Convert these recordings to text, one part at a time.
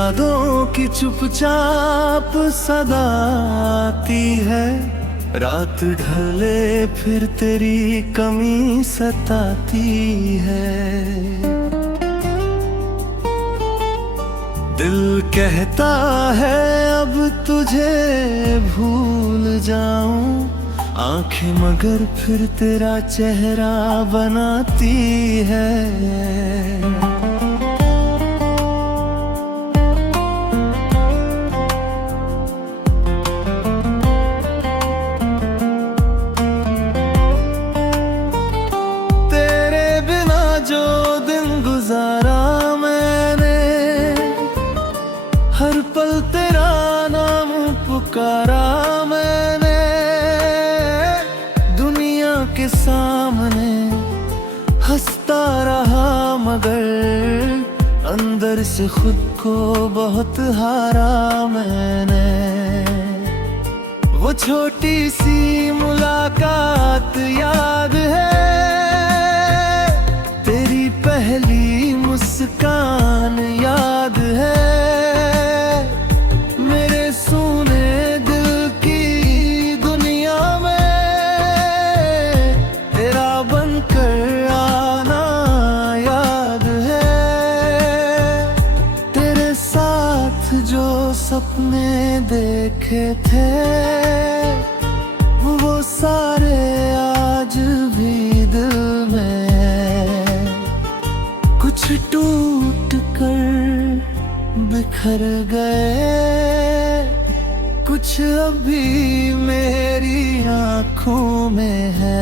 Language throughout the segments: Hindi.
यादों की चुपचाप सदा आती है, रात ढले फिर तेरी कमी सताती है। दिल कहता है अब तुझे भूल जाऊं, आंखें मगर फिर तेरा चेहरा बनाती है। हर पल तेरा नाम पुकारा मैंने, दुनिया के सामने हंसता रहा मगर अंदर से खुद को बहुत हारा मैंने। वो छोटी सी मुलाकात याद है, तेरी पहली मुस्कान याद है, जो सपने देखे थे वो सारे आज भी दिल में, कुछ टूट कर बिखर गए, कुछ अभी मेरी आँखों में है।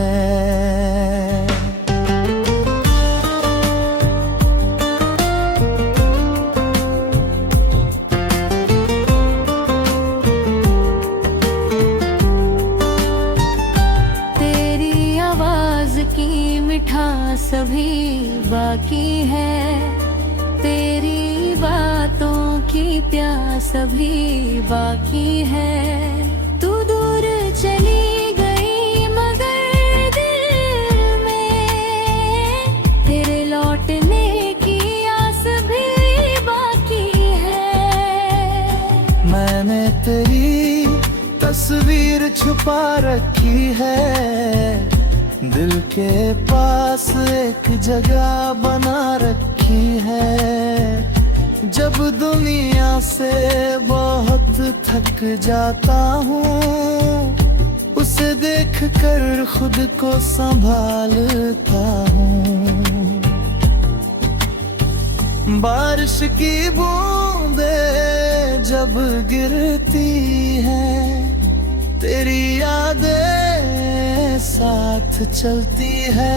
की मिठास अभी बाकी है, तेरी बातों की प्यास अभी बाकी है। तू दूर चली गई मगर दिल में तेरे लौटने की आस भी बाकी है। मैंने तेरी तस्वीर छुपा रखी है, दिल के पास एक जगह बना रखी है। जब दुनिया से बहुत थक जाता हूँ, उसे देखकर खुद को संभालता हूँ। बारिश की बूंदें जब गिरती हैं, तेरी यादें साथ चलती है।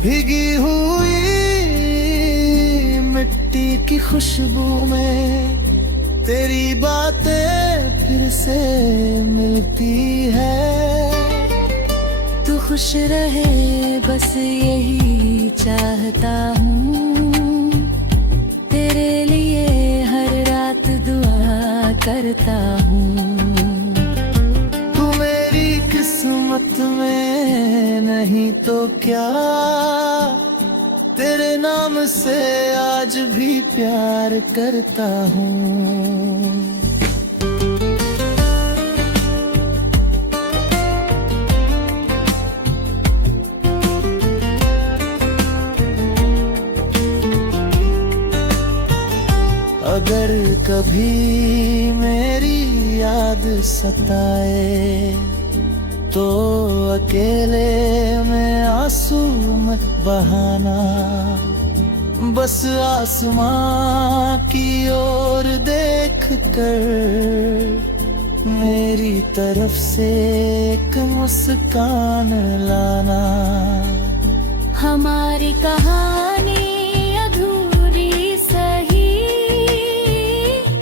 भीगी हुई मिट्टी की खुशबू में तेरी बातें फिर से मिलती है। तू खुश रहे बस यही चाहता हूँ, तेरे लिए हर रात दुआ करता हूँ। किस्मत में नहीं तो क्या, तेरे नाम से आज भी प्यार करता हूँ। अगर कभी मेरी याद सताए तो अकेले में आंसू मत बहाना, बस आसमां की ओर देख कर मेरी तरफ से एक मुस्कान लाना। हमारी कहानी अधूरी सही,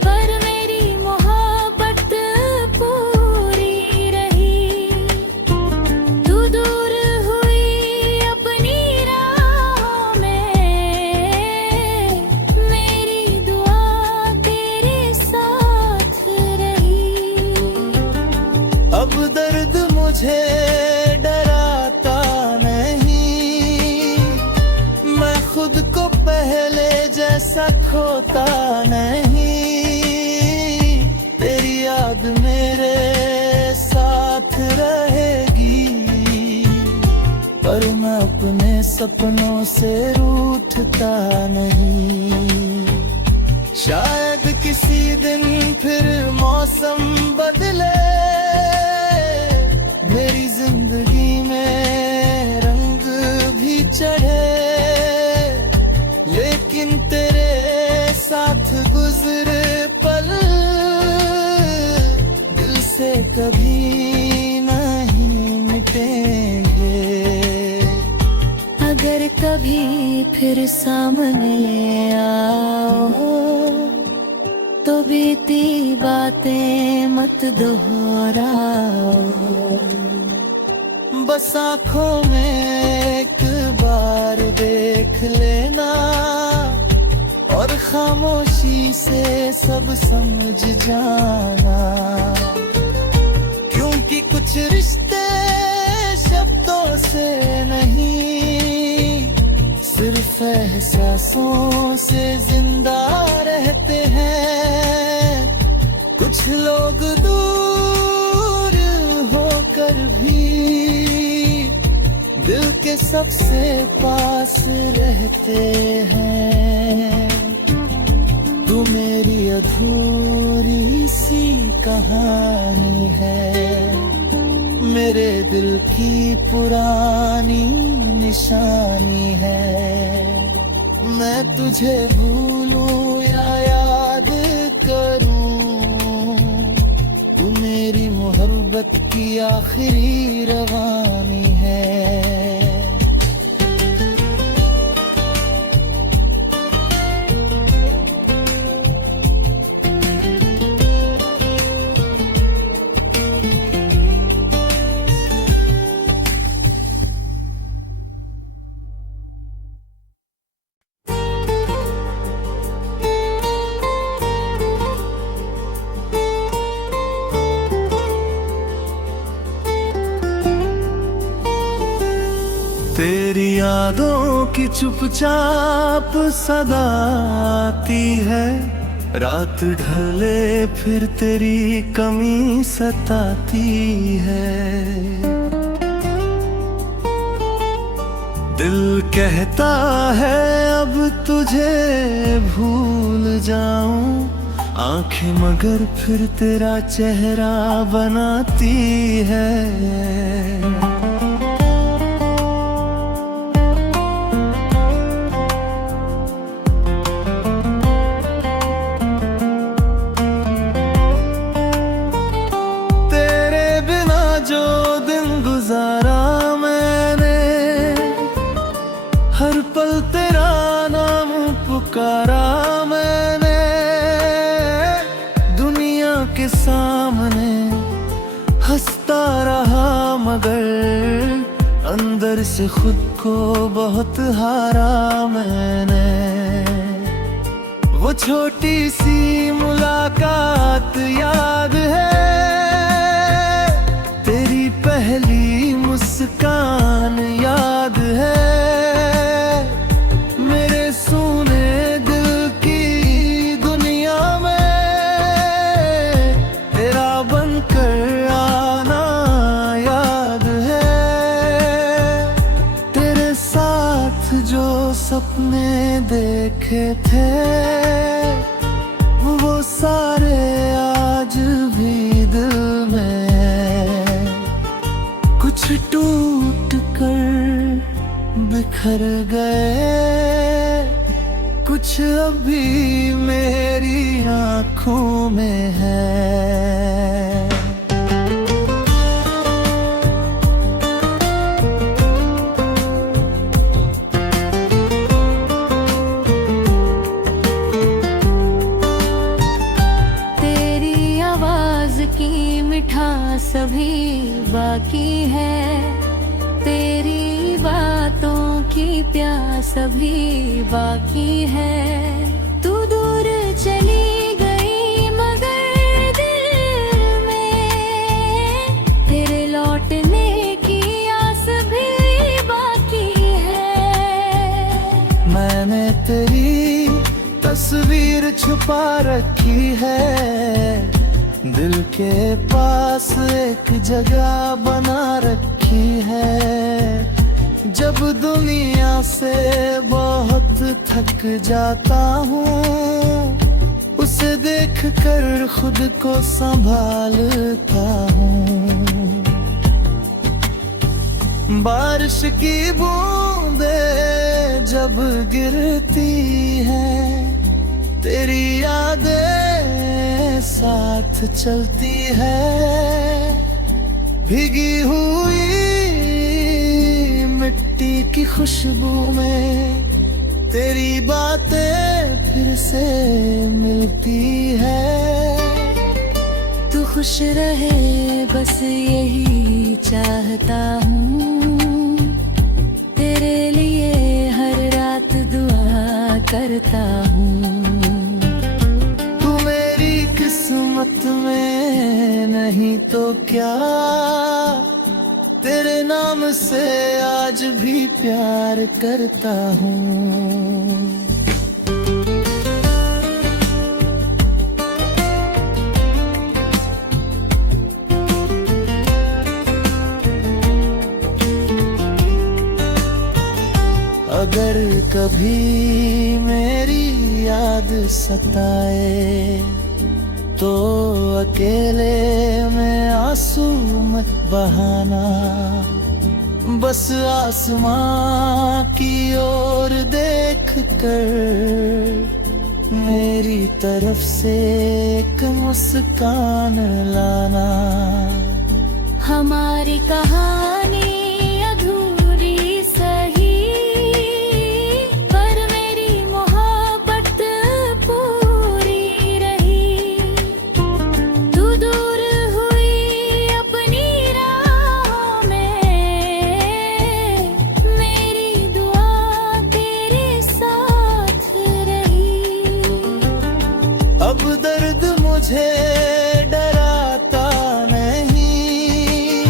पर मेरी मोहब्बत पूरी रही। तू दूर हुई अपनी राह में, मेरी दुआ तेरे साथ रही। अब दर्द मुझे डराता नहीं, मैं खुद को पहले जैसा खोता सपनों से रूठता नहीं। शायद किसी दिन फिर मौसम बदले, मेरी जिंदगी में रंग भी चढ़े, लेकिन तेरे साथ गुजरे पल दिल से कभी नहीं मिटेंगे। अगर कभी फिर सामने आओ तो बीती बातें मत दोहराओ। बस आँखों में एक बार देख लेना और खामोशी से सब समझ जाना, क्योंकि कुछ रिश्ते शब्दों से नहीं, सिर्फ एहसासों से जिंदा रहते हैं। कुछ लोग दूर होकर भी दिल के सबसे पास रहते हैं। तू मेरी अधूरी सी कहानी है, मेरे दिल की पुरानी निशानी है। मैं तुझे भूलूं या याद करूं, तू मेरी मोहब्बत की आखिरी रवानी है। तेरी यादों की चुपचाप सदा आती है, रात ढले फिर तेरी कमी सताती है। दिल कहता है अब तुझे भूल जाऊं, आंखें मगर फिर तेरा चेहरा बनाती है। हर पल तेरा नाम पुकारा मैंने, दुनिया के सामने हंसता रहा मगर अंदर से खुद को बहुत हारा मैंने। वो छोटी सी मुलाकात याद है, तेरी पहली मुस्कान याद है। सपने देखे थे वो सारे आज भी दिल में, कुछ टूट कर बिखर गए, कुछ अभी मेरी आँखों में है। मिठास अभी बाकी है, तेरी बातों की प्यास अभी बाकी है। तू दूर चली गई मगर दिल में तेरे लौटने की आस भी बाकी है। मैंने तेरी तस्वीर छुपा रखी है, दिल के पास एक जगह बना रखी है। जब दुनिया से बहुत थक जाता हूँ, उसे देख कर खुद को संभालता हूँ। बारिश की बूंदें जब गिरती हैं, तेरी यादें साथ चलती है। भीगी हुई मिट्टी की खुशबू में तेरी बातें फिर से मिलती है। तू खुश रहे बस यही चाहता हूँ, तेरे लिए हर रात दुआ करता हूँ। तू मेरी किस्मत में नहीं तो क्या, तेरे नाम से आज भी प्यार करता हूँ। अगर कभी मेरी याद सताए, तो अकेले में आंसू मत बहाना। बस आसमां की ओर देख कर मेरी तरफ से एक मुस्कान लाना। हमारी कहानी अधूरी सही, पर मेरी मोहब्बत पूरी रही। तू दूर हुई अपनी राहों में, मेरी दुआ तेरे साथ रही। अब दर्द मुझे डराता नहीं,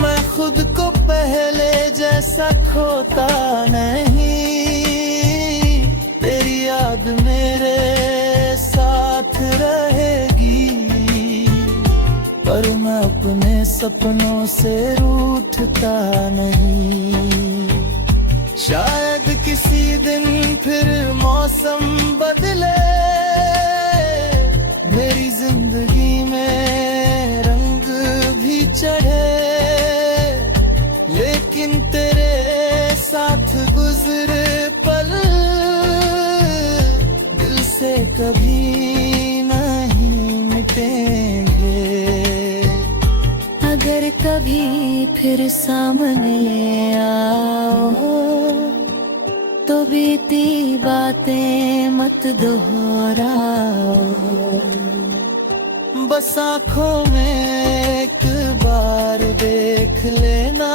मैं खुद को पहले जैसा खोता नहीं। तेरी याद मेरे साथ रहेगी, पर मैं अपने सपनों से रूठता नहीं। शायद किसी दिन फिर मौसम बदले, मेरी जिंदगी में रंग भी चढ़े, लेकिन तेरे साथ गुजरे पल दिल से कभी नहीं मिटेंगे। अगर कभी फिर सामने आओ, तो बीती बातें मत दोहराओ। बस आँखों में एक बार देख लेना,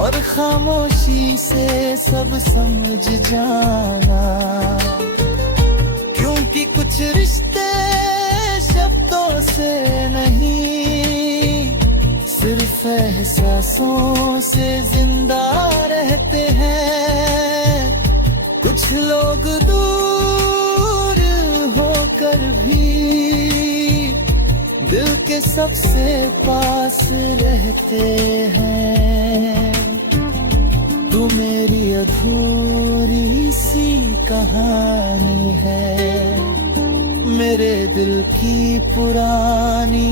और खामोशी से सब समझ जाना। क्योंकि कुछ रिश्ते शब्दों से नहीं, सिर्फ एहसासों से जिंदा रहते हैं। कुछ लोग दूर होकर भी दिल के सबसे पास रहते हैं। तू मेरी अधूरी सी कहानी है, मेरे दिल की पुरानी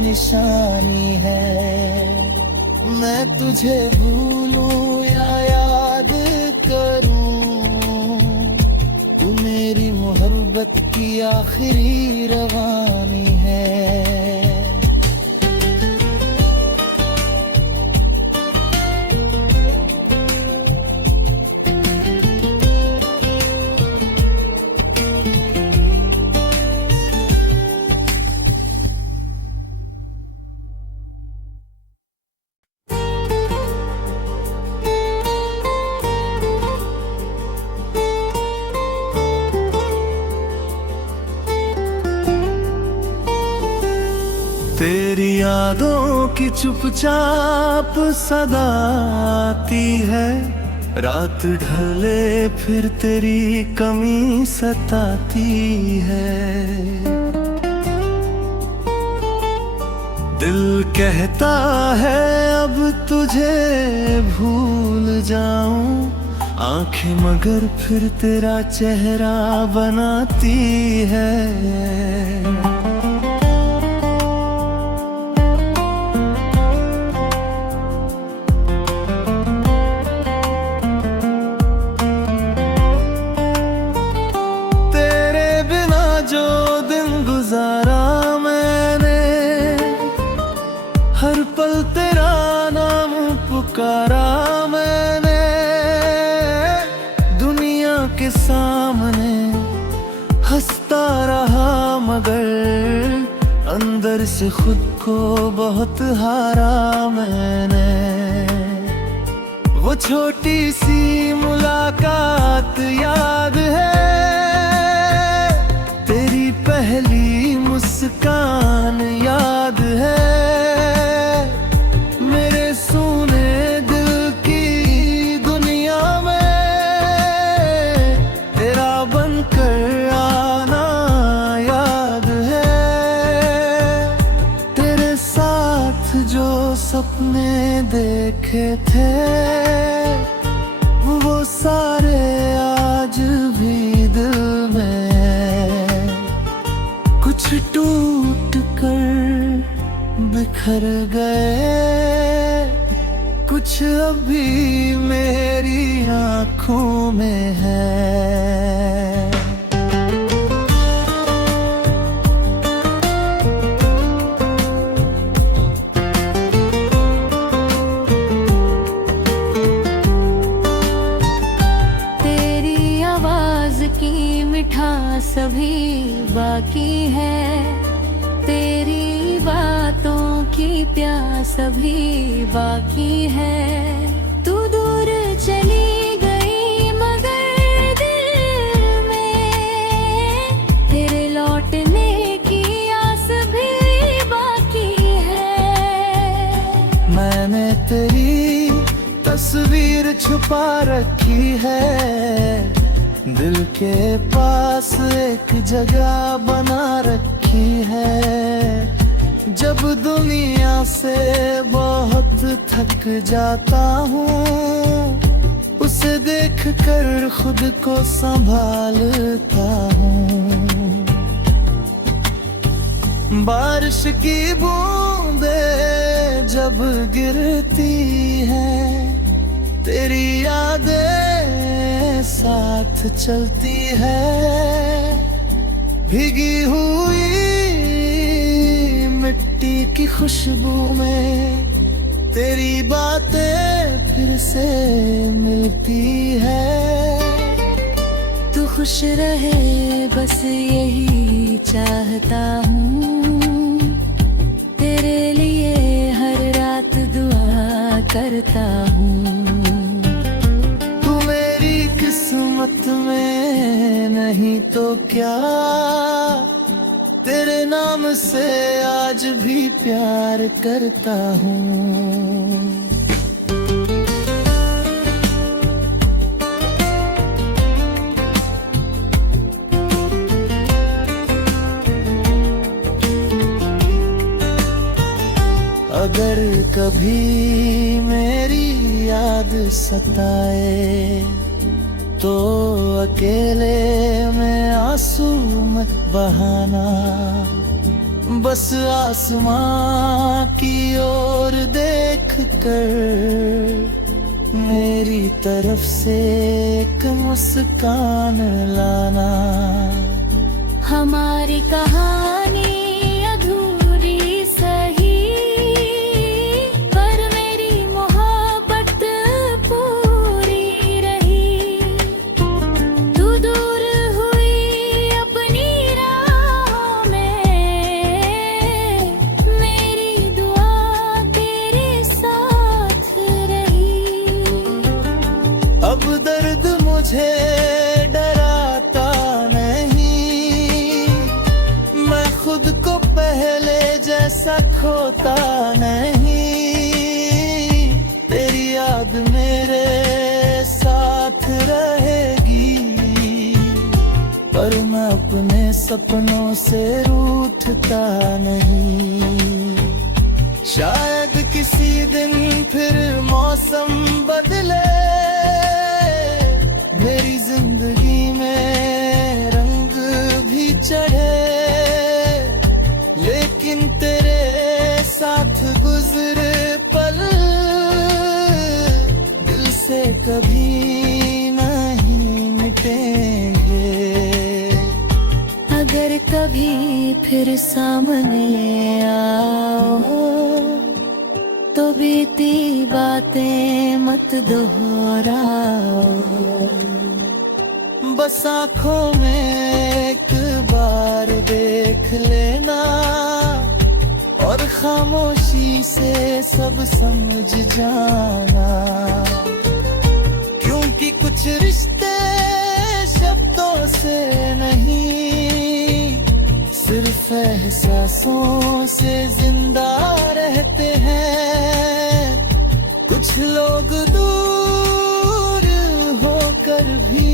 निशानी है। मैं तुझे भूलूं या याद करूं, तू मेरी मोहब्बत की आखिरी रवानी है। तेरी यादों की चुपचाप सदा आती है, रात ढले फिर तेरी कमी सताती है। दिल कहता है अब तुझे भूल जाऊं, आंखें मगर फिर तेरा चेहरा बनाती है। तेरे बिना जो दिन गुजारा मैंने, हर पल तेरा नाम पुकारा मैंने। दुनिया के सामने हंसता रहा मगर अंदर से खुद को बहुत हारा मैंने। वो छोटी सी मुलाकात याद है, तेरी पहली मुस्कान याद है। मेरे सुने दिल की दुनिया में तेरा बनकर आना याद है। तेरे साथ जो सपने देखे थे वो सारे आज भी दिल में कुछ टूट कर बिखर गए, कुछ अभी मेरी आँखों में है। तेरी आवाज की मिठास अभी बाकी है, तेरी बातों की प्यास अभी बाकी है। तू दूर चली गई मगर दिल में तेरे लौटने की आस भी बाकी है। मैंने तेरी तस्वीर छुपा रखी है, दिल के पास एक जगह बना रखी है। जब दुनिया से बहुत थक जाता हूँ, उसे देख कर खुद को संभालता हूँ। बारिश की बूंदें जब गिरती हैं, तेरी यादें साथ चलती है। भीगी हुई मिट्टी की खुशबू में तेरी बातें फिर से मिलती है। तू खुश रहे बस यही चाहता हूँ, तेरे लिए हर रात दुआ करता हूँ। तू मेरी किस्मत में नहीं तो क्या, तेरे नाम से आज भी प्यार करता हूँ। अगर कभी मेरी याद सताए तो अकेले में आंसू मत बहाना। बस आसमां की ओर देख कर मेरी तरफ से एक मुस्कान लाना। हमारी कहानी अधूरी सही, पर मेरी मोहब्बत पूरी रही। तू दूर हुई अपनी राहों में, मेरी दुआ तेरे साथ रही। अब दर्द मुझे डराता नहीं, मैं खुद को पहले जैसा खोता नहीं। तेरी याद मेरे साथ रहेगी, पर मैं अपने सपनों से रूठता नहीं। शायद किसी दिन फिर मौसम बदले, मेरी जिंदगी में रंग भी चढ़े, लेकिन तेरे साथ गुजरे पल दिल से कभी नहीं मिटेंगे। अगर कभी फिर सामने आओ तो बीती बातें मत दोहराओ। बस आँखों में एक बार देख लेना और खामोशी से सब समझ जाना, क्योंकि कुछ रिश्ते शब्दों से नहीं सिर्फ एहसासों से जिंदा रहते हैं। कुछ लोग दूर होकर भी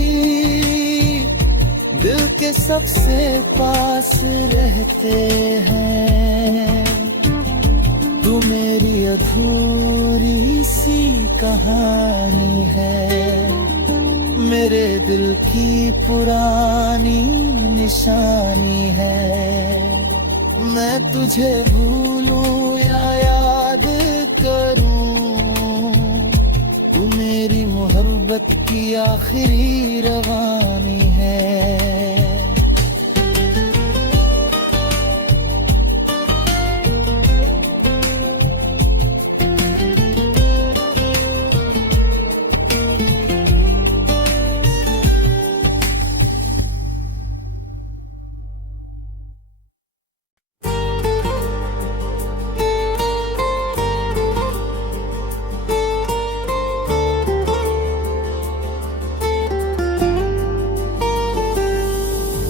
दिल के सबसे पास रहते हैं। तू मेरी अधूरी सी कहानी है, मेरे दिल की पुरानी निशानी है। मैं तुझे भूलूं या याद करूं, तू मेरी मोहब्बत की आखिरी रवानी है।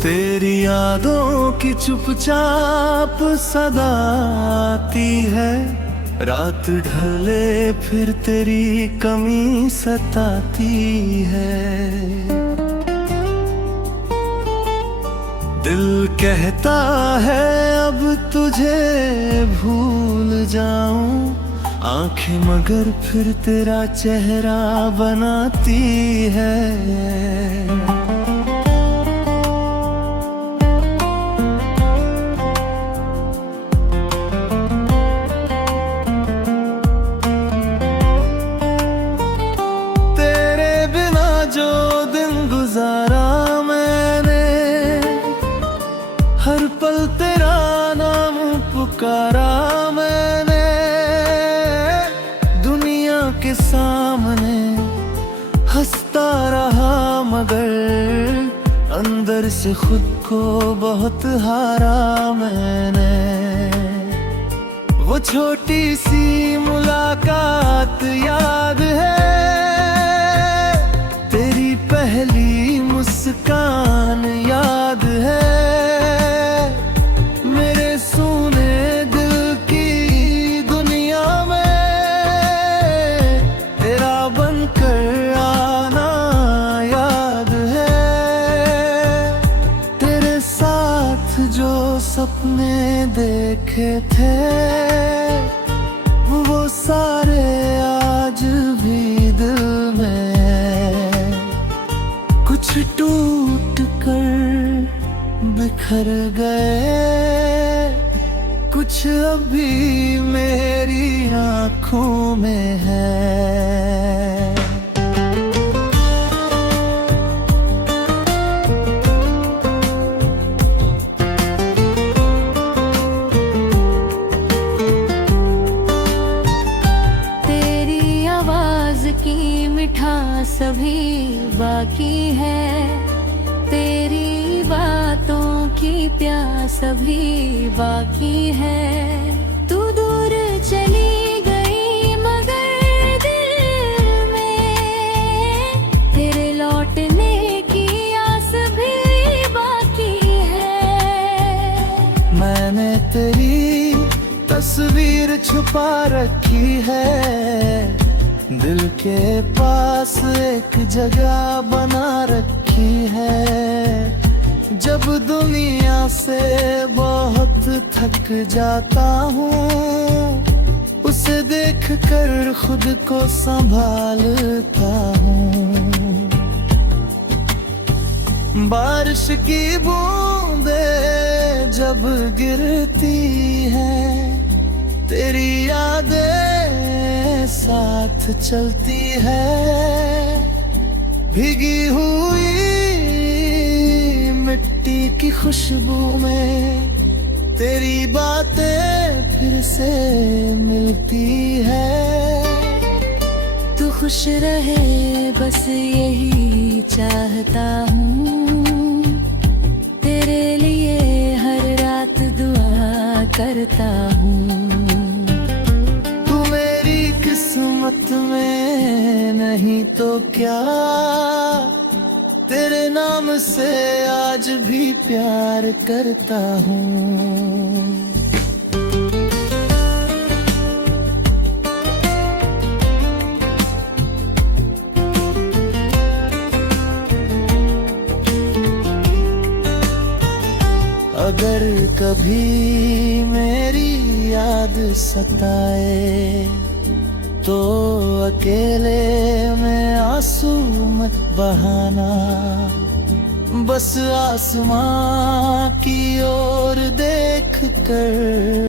तेरी यादों की चुपचाप सदा आती है, रात ढले फिर तेरी कमी सताती है। दिल कहता है अब तुझे भूल जाऊं, आंखें मगर फिर तेरा चेहरा बनाती है। हर पल तेरा नाम पुकारा मैंने, दुनिया के सामने हंसता रहा मगर अंदर से खुद को बहुत हारा मैंने। वो छोटी सी मुलाकात याद है, तेरी पहली मुस्कान याद है। सपने देखे थे वो सारे आज भी दिल में, कुछ टूट कर बिखर गए, कुछ अभी मेरी आँखों में है। की मिठास अभी बाकी है, तेरी बातों की प्यास अभी बाकी है। तू दूर चली गई मगर दिल में तेरे लौटने की आस भी बाकी है। मैंने तेरी तस्वीर छुपा रखी है, दिल के पास एक जगह बना रखी है। जब दुनिया से बहुत थक जाता हूँ उसे देख कर खुद को संभालता हूँ। बारिश की बूंदे जब गिरती हैं, तेरी यादें साथ चलती है। भीगी हुई मिट्टी की खुशबू में तेरी बातें फिर से मिलती है। तू खुश रहे बस यही चाहता हूँ, तेरे लिए हर रात दुआ करता हूँ। तू मेरी किस्मत में नहीं तो क्या, तेरे नाम से आज भी प्यार करता हूँ। अगर कभी मेरी याद सताए तो अकेले में आंसू मत बहाना। बस आसमां की ओर देख कर